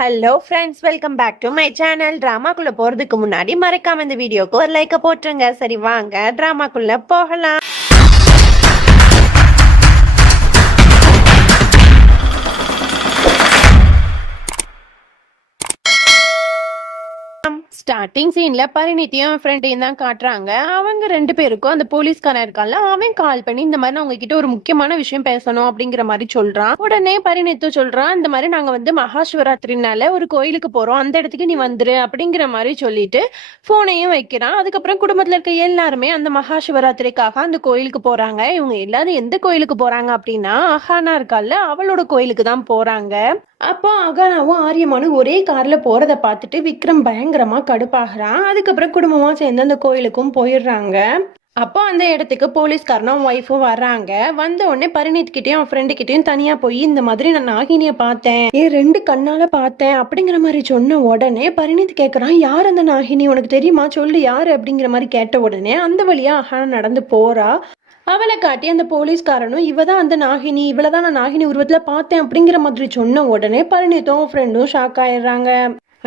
Hello friends, welcome back to my channel. ட்ராமாக்குள்ள போறதுக்கு முன்னாடி மறக்காம இந்த வீடியோக்கு ஒரு லைக்கை போட்டுருங்க. சரி, வாங்க ட்ராமாக்குள்ள போகலாம். ஸ்டார்டிங் சீன்ல பரிணித்தியும் ஃப்ரெண்டையும் தான் காட்டுறாங்க. அவங்க ரெண்டு பேருக்கும் அந்த போலீஸ்காரன் இருக்கான்ல, அவன் கால் பண்ணி இந்த மாதிரி நான் உங்ககிட்ட ஒரு முக்கியமான விஷயம் பேசணும் அப்படிங்கிற மாதிரி சொல்றான். உடனே பரிணித்து சொல்றான், இந்த மாதிரி நாங்க வந்து மகா சிவராத்திரினால ஒரு கோயிலுக்கு போறோம், அந்த இடத்துக்கு நீ வந்துரு அப்படிங்கிற மாதிரி சொல்லிட்டு போனையும் வைக்கிறான். அதுக்கப்புறம் குடும்பத்துல இருக்க எல்லாருமே அந்த மகா சிவராத்திரிக்காக அந்த கோயிலுக்கு போறாங்க. இவங்க எல்லாரும் எந்த கோயிலுக்கு போறாங்க அப்படின்னா, அஹானா இருக்கால அவளோட கோயிலுக்கு தான் போறாங்க. அப்போ அகானாவும் ஆரியமானும் ஒரே கார்ல போறத பார்த்துட்டு விக்ரம் பயங்கரமா கடுப்பாகிறான். அதுக்கப்புறம் குடும்பமா சேர்ந்து அந்த கோயிலுக்கும் போயிடுறாங்க. அப்போ அந்த இடத்துக்கு போலீஸ்காரனும் ஒய்ஃபும் வர்றாங்க. வந்த உடனே பரிணித் கிட்டயும் அவன் ஃப்ரெண்டு கிட்டயும் தனியா போய் இந்த மாதிரி நான் நாகினிய பார்த்தேன், ரெண்டு கண்ணால பார்த்தேன் அப்படிங்கிற மாதிரி சொன்ன உடனே பரிணித் கேட்கறான், யார் அந்த நாகினி, உனக்கு தெரியுமா, சொல்லு யாரு அப்படிங்கிற மாதிரி கேட்ட உடனே அந்த வழியா அகானா நடந்து போறா. அவளை காட்டி அந்த போலீஸ்காரனும் இவதான் அந்த நாகினி, இவளதான் நான் நாகினி உருவத்துல பார்த்தேன் அப்படிங்கிற மாதிரி சொன்ன உடனே பரிணித்தும் ஃப்ரெண்டும் ஷாக் ஆயிடுறாங்க.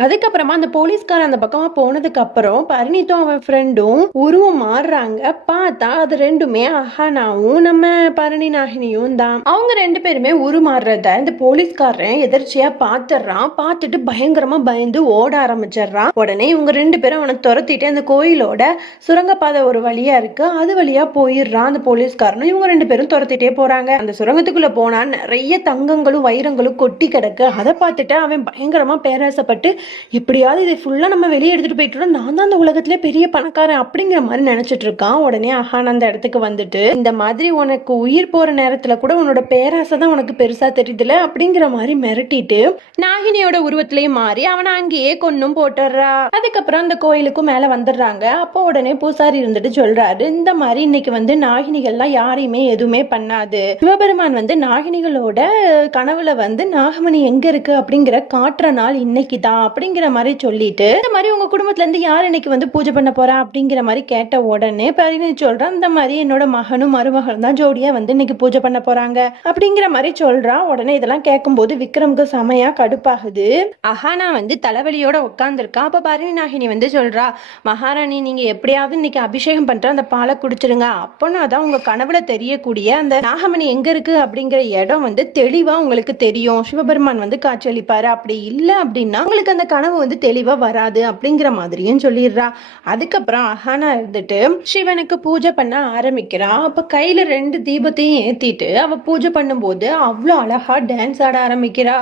அதுக்கப்புறமா அந்த போலீஸ்காரன் அந்த பக்கமா போனதுக்கு அப்புறம் பரிணித்தும் அவன் ஃப்ரெண்டும் உருவம் மாறுறாங்க. பார்த்தா அது ரெண்டுமே அஹானாவும் நம்ம பரணி நாகினியும் தான். அவங்க ரெண்டு பேருமே உருமாறுறத இந்த போலீஸ்காரன் எதிர்ச்சியா பாத்துறான். பார்த்துட்டு பயங்கரமா பயந்து ஓட ஆரம்பிச்சிடுறான். உடனே இவங்க ரெண்டு பேரும் அவனை துரத்திட்டு அந்த கோயிலோட சுரங்கப்பாதை ஒரு வழியா இருக்கு, அது வழியா போயிடுறான் அந்த போலீஸ்காரனும். இவங்க ரெண்டு பேரும் துரத்திட்டே போறாங்க. அந்த சுரங்கத்துக்குள்ள போனா நிறைய தங்கங்களும் வைரங்களும் கொட்டி கிடக்கு. அதை பார்த்துட்டு அவன் பயங்கரமா பேராசப்பட்டு, எப்படியாவது இதை ஃபுல்லா நம்ம வெளியே எடுத்துட்டு போயிட்டோம், நான் தான் அந்த உலகத்திலே பெரிய பணக்காரன் அப்படிங்கிற மாதிரி நினைச்சிட்டு இருக்கான். உடனே அஹான் அந்த இடத்துக்கு வந்துட்டு, இந்த மாதிரி உனக்கு உயிர் போற நேரத்துல கூட உன்னோட பேராசை தான் உனக்கு பெருசா தெரியுதுல அப்படிங்கிற மாதிரி மிரட்டிட்டு நாகினியோட உருவத்திலேயே மாறி அவனை அங்கேயே கொன்னும் போட்டுடுறா. அதுக்கப்புறம் அந்த கோயிலுக்கும் மேல வந்துடுறாங்க. அப்போ உடனே பூசாரி இருந்துட்டு சொல்றாரு, இந்த மாதிரி இன்னைக்கு வந்து நாகினிகள்லாம் யாரையுமே எதுவுமே பண்ணாது. சிவபெருமான் வந்து நாகினிகளோட கனவுல வந்து நாகமணி எங்க இருக்கு அப்படிங்கிற காட்டுற நாள் இன்னைக்கு தான் அப்படிங்கிற மாதிரி சொல்லிட்டு, இந்த மாதிரி உங்க குடும்பத்துல இருந்து யார் இன்னைக்கு வந்து பூஜை பண்ண போறா அப்படிங்கிற மாதிரி கேட்ட உடனே பரிணித் சொல்றான், இந்த மாதிரி என்னோட மகனும் மருமகளும் தான் ஜோடியா வந்து இன்னைக்கு பூஜை பண்ண போறாங்க அப்படிங்கிற மாதிரி சொல்றான். உடனே இதெல்லாம் கேட்கும் போது விக்ரமுக்கு செமையா கடுப்பாகுது. அஹானா வந்து தலைவலியோட உட்கார்ந்துருக்கா. அப்ப பரணி நாகினி வந்து சொல்றா, மகாராணி நீங்க எப்படியாவது இன்னைக்கு அபிஷேகம் பண்ற அந்த பாலை குடிச்சிருங்க, அப்போனா தான் உங்க கனவுல தெரியக்கூடிய அந்த நாகமணி எங்க இருக்கு அப்படிங்கிற இடம் வந்து தெளிவா உங்களுக்கு தெரியும். சிவபெருமான் வந்து காட்சியளிப்பாரு. அப்படி இல்லை அப்படின்னா உங்களுக்கு அந்த கனவு வந்து தெளிவா வராது அப்படிங்கிற மாதிரியும் சொல்லிடுறா. அதுக்கப்புறம் அஹானா இருந்துட்டு சிவனுக்கு பூஜை பண்ண ஆரம்பிக்கிறா. அப்ப கையில 2 தீபத்தையும் ஏத்திட்டு அவ பூஜை பண்ணும்போது அவ்வளவு அழகா டான்ஸ் ஆட ஆரம்பிக்கிறா.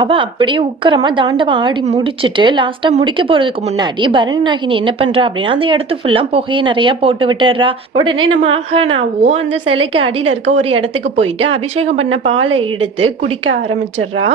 அவ அப்படியே உக்கரமா தாண்டவம் ஆடி முடிச்சுட்டு லாஸ்டா முடிக்க போறதுக்கு முன்னாடி பரணி நாகினி என்ன பண்றா அப்படின்னா அந்த இடத்து ஃபுல்லா புகையை நிறைய போட்டு விட்டுறா. உடனே நம்ம அஹானாவும் அந்த சிலைக்கு அடியில இருக்க ஒரு இடத்துக்கு போயிட்டு அபிஷேகம் பண்ண பாலை எடுத்து குடிக்க ஆரம்பிச்சிடுறா.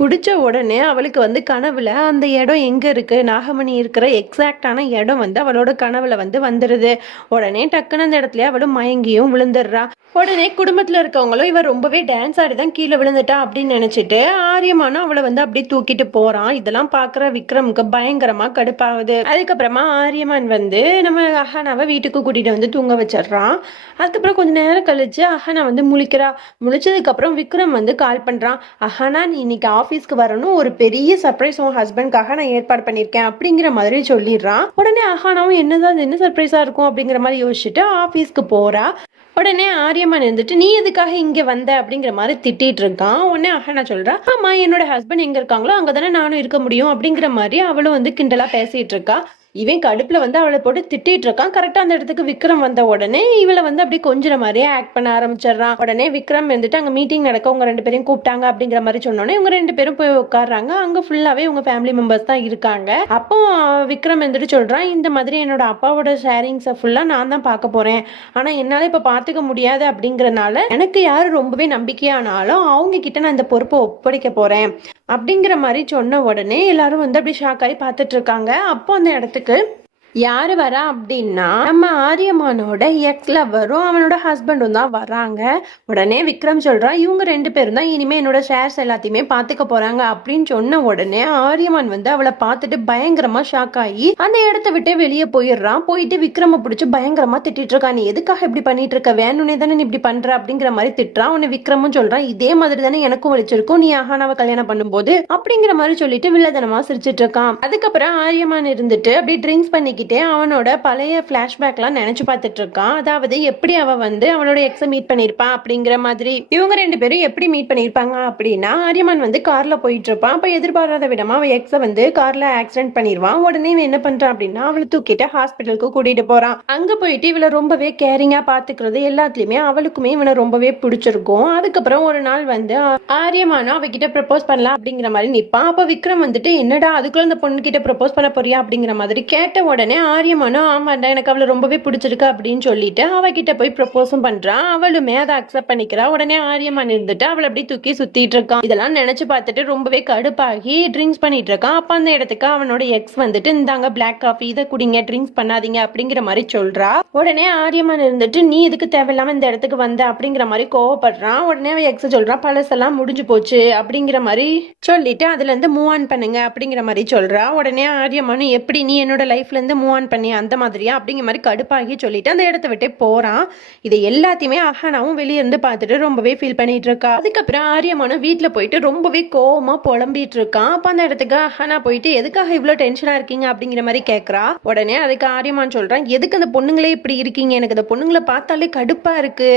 குடிச்ச உடனே அவளுக்கு வந்து கனவுல அந்த இடம் எங்க இருக்கு, நாகமணி இருக்கிற எக்ஸாக்டான இடம் வந்து அவளோட கனவுல வந்து வந்துருது. உடனே டக்குன்னு அந்த இடத்துல அவளும் மயங்கியும் விழுந்துடுறா. உடனே குடும்பத்துல இருக்கவங்களும் இவ ரொம்பவே டான்ஸ் ஆடிதான் கீழே விழுந்துட்டா அப்படின்னு நினைச்சிட்டு ஆரியமான அவளை வந்து அப்படியே தூக்கிட்டு போறான். இதெல்லாம் பாக்குற விக்ரமுக்கு பயங்கரமா கடுப்பாகுது. அதுக்கப்புறமா ஆரியமான் வந்து நம்ம அஹானாவை வீட்டுக்கு கூட்டிட்டு வந்து தூங்க வச்சிடறான். அதுக்கப்புறம் கொஞ்ச நேரம் கழிச்சு அஹானா வந்து முழிக்கிறா. முழிச்சதுக்கு அப்புறம் விக்ரம் வந்து கால் பண்றான், அஹானா நீ இன்னைக்கு ஆபீஸ்க்கு வரணும், ஒரு பெரிய சர்ப்ரைஸ் உன் ஹஸ்பண்ட்காக நான் ஏற்பாடு பண்ணிருக்கேன் அப்படிங்கிற மாதிரி சொல்லிடுறான். உடனே அஹானாவும் என்னதான் என்ன சர்ப்ரைஸா இருக்கும் அப்படிங்கிற மாதிரி யோசிச்சுட்டு ஆபீஸ்க்கு போறா. உடனே ஆரியமான் இருந்துட்டு, நீ எதுக்காக இங்க வந்த அப்படிங்கிற மாதிரி திட்டிட்டு இருக்கான். உடனே அஹானா சொல்றா, ஆமா என்னோட ஹஸ்பண்ட் எங்க இருக்காங்களோ அங்கதானே நானும் இருக்க முடியும் அப்படிங்கிற மாதிரி அவளும் வந்து கிண்டலா பேசிட்டு இருக்கா. இவன் கடுப்புல வந்து அவளை போட்டு திட்டிட்டு இருக்கான். கரெக்டா அந்த இடத்துக்கு விக்ரம் வந்த உடனே இவளை வந்து அப்படி கொஞ்சம் மாதிரியே ஆக்ட் பண்ண ஆரம்பிச்சிடறான். உடனே விக்ரம் இருந்துட்டு அங்க மீட்டிங் நடக்க உங்க 2 பேரையும் கூப்பிட்டாங்க அப்படிங்கிற மாதிரி சொன்னோன்னே இவங்க 2 பேரும் போய் உட்காடுறாங்க. அங்க ஃபுல்லாவே உங்க ஃபேமிலி மெம்பர்ஸ் தான் இருக்காங்க. அப்போ விக்ரம் இருந்துட்டு சொல்றான், இந்த மாதிரி என்னோட அப்பாவோட ஷேரிங்ஸை ஃபுல்லா நான் தான் பார்க்க போறேன், ஆனா என்னால இப்ப பாத்துக்க முடியாது அப்படிங்கறனால எனக்கு யாரு ரொம்பவே நம்பிக்கையானாலும் அவங்க கிட்ட நான் இந்த பொறுப்பை ஒப்படைக்க போறேன் அப்படிங்கிற மாதிரி சொன்ன உடனே எல்லாரும் வந்து அப்படி ஷாக் ஆகி பார்த்துட்டு இருக்காங்க. அப்போ அந்த இடத்துக்கு யாரு வரா அப்படின்னா நம்ம ஆரியமானோட எக்ஸ் லவரும் அவனோட ஹஸ்பண்டும் தான் வராங்க. உடனே விக்ரம் சொல்றான், இவங்க 2 பேரும் தான் இனிமே என்னோட ஷேர்ஸ் எல்லாத்தையுமே பாத்துக்க போறாங்க அப்படின்னு சொன்ன உடனே ஆரியமான் வந்து அவளை பார்த்துட்டு பயங்கரமா ஷாக் ஆகி அந்த இடத்த விட்டு வெளியே போயிடுறான். போயிட்டு விக்ரம பிடிச்சி பயங்கரமா திட்டிட்டு இருக்கான். நீ எதுக்காக இப்படி பண்ணிட்டு இருக்க, வேணுனே தானே நீ இப்படி பண்ற அப்படிங்கிற மாதிரி திட்டுறான். உன்னை விக்ரமும் சொல்றான், இதே மாதிரி தானே எனக்கும் வலிச்சிருக்கும் நீ அஹானாவை கல்யாணம் பண்ணும்போது அப்படிங்கிற மாதிரி சொல்லிட்டு வில்லதனமா சிரிச்சிட்டு இருக்கான். அதுக்கப்புறம் ஆரியமான் இருந்துட்டு அப்படி ட்ரிங்க்ஸ் பண்ணிக்கிட்டு அவனோட பழைய பிளாஷ்பேக்லாம் நினைச்சு பார்த்துட்டு இருக்கான். அதாவது எப்படி அவ வந்து அவனோட எக்ஸ மீட் பண்ணிருப்பான் அப்படிங்கிற மாதிரி. இவங்க 2 பேரும் எப்படி மீட் பண்ணிருப்பாங்க அப்படின்னா, ஆரியமான் வந்து கார்ல போயிட்டு இருப்பான். அப்ப எதிர்பாராத விதமா அவ எக்ஸ வந்து கார்ல ஆக்சிடென்ட் பண்ணிடுவான். உடனே இவன் என்ன பண்றான் அப்படின்னா, அவளை தூக்கிட்டு ஹாஸ்பிட்டலுக்கு கூட்டிட்டு போறான். அங்க போயிட்டு இவளை ரொம்பவே கேரிங்கா பாத்துக்கிறது எல்லாத்துலயுமே அவளுக்குமே இவனை ரொம்பவே பிடிச்சிருக்கும். அதுக்கப்புறம் ஒரு நாள் வந்து ஆரியமானும் அவகிட்ட ப்ரப்போஸ் பண்ணலாம் அப்படிங்கிற மாதிரி நிப்பான். அப்ப விக்ரம் வந்துட்டு, என்னடா அதுக்குள்ள இந்த பொண்ணு கிட்ட ப்ரப்போஸ் பண்ண போறியா அப்படிங்கிற மாதிரி கேட்ட உடனே ஆரியமானும், ஆமாண்டா எனக்கு அவளை ரொம்பவே பிடிச்சிருக்கு அப்படின்னு சொல்லிட்டு அவகிட்ட போய் ப்ரப்போஸும் பண்றான். அவளுமே அதை அக்செப்ட் பண்ணிக்கிறா. உடனே ஆரியமான் இருந்துட்டு அவளை அப்படி தூக்கி சுத்திட்டு இருக்கான். இதெல்லாம் நினைச்சு பார்த்துட்டு ரொம்பவே கடுப்பாகி ட்ரிங்க்ஸ் பண்ணிட்டு இருக்கான். அப்ப அந்த இடத்துக்கு அவனோட எக்ஸ் வந்துட்டு, இந்தாங்க பிளாக் காஃபி, இதை குடிங்க, ட்ரிங்க்ஸ் பண்ணாதீங்க அப்படிங்கிற மாதிரி சொல்றா. உடனே ஆரியமான் இருந்துட்டு, நீ இதுக்கு தேவையில்லாம இந்த இடத்துக்கு வந்த அப்படிங்கிற மாதிரி கோவப்படுறான். உடனே அவன் எக்ஸ் சொல்றான், பழசெல்லாம் முடிஞ்சு போச்சு அப்படிங்கிற மாதிரி சொல்லிட்டு அதுல இருந்து மூவ் ஆன் பண்ணுங்க அப்படிங்கிற மாதிரி சொல்றா. உடனே ஆரியமானும், எப்படி நீ என்னோட லைஃப்ல இருந்து மூவ் ஆன் பண்ணி அந்த மாதிரியா அப்படிங்கிற மாதிரி கடுப்பாகி சொல்லிட்டு அந்த இடத்த விட்டே போறான். இதை எல்லாத்தையுமே அஹானாவும் வெளியே இருந்து பார்த்துட்டு ரொம்பவே ஃபீல் பண்ணிட்டு இருக்கா. அதுக்கப்புறம் ஆரியமானும் வீட்டுல போயிட்டு ரொம்பவே கோவமா புலம்பிட்டு இருக்கான். அப்ப அந்த இடத்துக்கு அஹானா போயிட்டு, எதுக்காக இவ்வளவு டென்ஷனா இருக்கீங்க அப்படிங்கிற மாதிரி கேட்கறா. உடனே அதுக்கு ஆரியமான் சொல்றான், எதுக்கு அந்த பொண்ணுங்களே இப்படி இருக்கீங்க, எனக்கு அந்த பொண்ணுங்களை பார்த்தாலே கடுப்பா இருக்கு.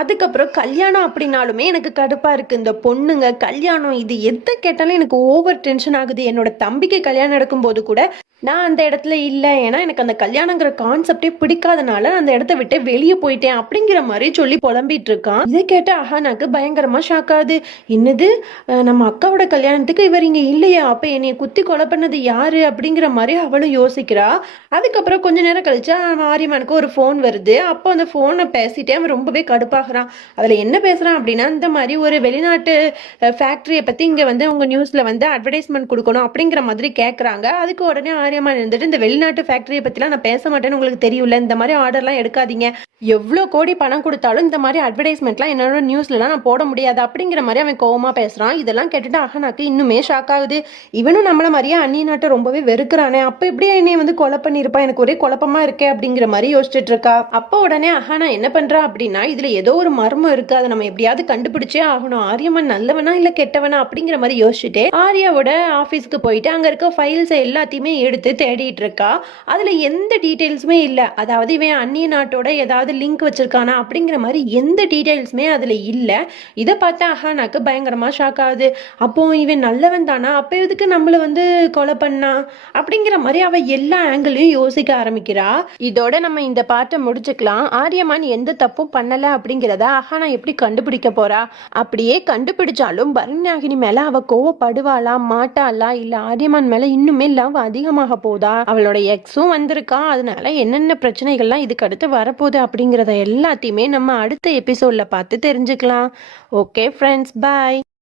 அதுக்கப்புறம் கல்யாணம் அப்படின்னாலுமே எனக்கு கடுப்பா இருக்கு. இந்த பொண்ணுங்க கல்யாணம் இது எதை கேட்டாலும் எனக்கு ஓவர் டென்ஷன் ஆகுது. என்னோட தம்பிக்கு கல்யாணம் நடக்கும்போது கூட நான் அந்த இடத்துல இல்லை, ஏன்னா எனக்கு அந்த கல்யாணங்கிற கான்செப்டே பிடிக்காதனால அந்த இடத்த விட்டு வெளியே போயிட்டேன் அப்படிங்கிற மாதிரி சொல்லி புலம்பிட்டு இருக்கான். இதை கேட்ட அஹானாக்கு பயங்கரமா ஷாக் ஆகுது. என்னது, நம்ம அக்காவோட கல்யாணத்துக்கு இவர் இங்க இல்லையா, அப்ப என்னைய குத்தி கொலை பண்ணது யாரு அப்படிங்கிற மாதிரி அவளும் யோசிக்கிறா. அதுக்கப்புறம் கொஞ்ச நேரம் கழிச்சு ஆரியமானுக்கு ஒரு ஃபோன் வருது. அப்போ அந்த ஃபோனை பேசிட்டே அவன் ரொம்பவே கடுப்பாகிறான். அதுல என்ன பேசுறான் அப்படின்னா, இந்த மாதிரி ஒரு வெளிநாட்டு ஃபேக்டரியை பத்தி இங்க வந்து உங்க நியூஸ்ல வந்து அட்வர்டைஸ்மெண்ட் கொடுக்கணும் அப்படிங்கிற மாதிரி கேட்கறாங்க. அதுக்கு உடனே ஆரியமான் இருந்துட்டு, இந்த வெளிநாட்டு ஃபேக்டரியை பத்திலாம் நான் பேச மாட்டேன்னு உங்களுக்கு தெரியும்ல, இந்த மாதிரி ஆர்டர்லாம் எடுக்காதீங்க, எவ்வளோ கோடி பணம் கொடுத்தாலும் இந்த மாதிரி அட்வர்டைஸ்மெண்ட்லாம் என்னோட நியூஸ்லலாம் நான் போட முடியாது அப்படிங்கிற மாதிரி அவன் கோவமா பேசுறான். இதெல்லாம் கேட்டுட்டு அஹானாக்கு இன்னுமே ஷாக் ஆகுது. இவனும் நம்மள மாதிரியே அந்நிய நாட்டை ரொம்பவே வெறுக்கிறானே, அப்ப எப்படியா என்னை வந்து கொலை பண்ணிருப்பா, எனக்கு ஒரே குழப்பமா இருக்கே அப்படிங்கிற மாதிரி யோசிச்சுட்டு இருக்கா. அப்போ உடனே அஹானா என்ன பண்றா அப்படின்னா, இதுல ஏதோ ஒரு மர்மம் இருக்கு, அதை நம்ம எப்படியாவது கண்டுபிடிச்சே ஆகணும். ஆரியமான் நல்லவனா இல்ல கெட்டவனா அப்படிங்கிற மாதிரி யோசிச்சுட்டு ஆரியாவோட ஆபீஸ்க்கு போயிட்டு அங்க இருக்க ஃபைல்ஸ் எல்லாத்தையுமே எடுத்து தேடிட்டு இருக்கா. அதுல எந்த டீடைல்ஸுமே இல்ல. அதாவது இவன் அந்நிய நாட்டோட ஏதாவது லிங்க் வச்சிருக்கானா அப்படிங்கிற மாதிரி எந்த டீடைல்ஸுமே அதுல இல்ல. இதை பார்த்தா அஹானாக்கு பயங்கரமா ஷாக் ஆகுது. அப்போ இவன் நல்லவன் தானா, அப்ப எதுக்கு நம்மள வந்து கொலை பண்ணா அப்படிங்கிற மாதிரி அவ எல்லா ஆங்கிளையும் யோசிக்க ஆரம்பிக்கிறா. இதோட நம்ம இந்த பாட்டை முடிச்சுக்கலாம். ஆரியமான் எந்த தப்பும் பண்ணல அப்படிங்கிறத அஹானா எப்படி கண்டுபிடிக்க போறா? அப்படியே கண்டுபிடிச்சாலும் பரண்யாகினி மேல அவ கோவப்படுவாளா மாட்டாளா, இல்ல ஆரியமான் மேல இன்னுமே லவ் அதிகமாக போதா, அவளோட எக்ஸும் வந்திருக்கா, அதனால என்னென்ன பிரச்சனைகள்லாம் இதுக்கு அடுத்து வரப்போகுது அப்படிங்கிறத எல்லாத்தையுமே நம்ம அடுத்த எபிசோட்ல பார்த்து தெரிஞ்சுக்கலாம். ஓகே ஃப்ரெண்ட்ஸ், பாய்.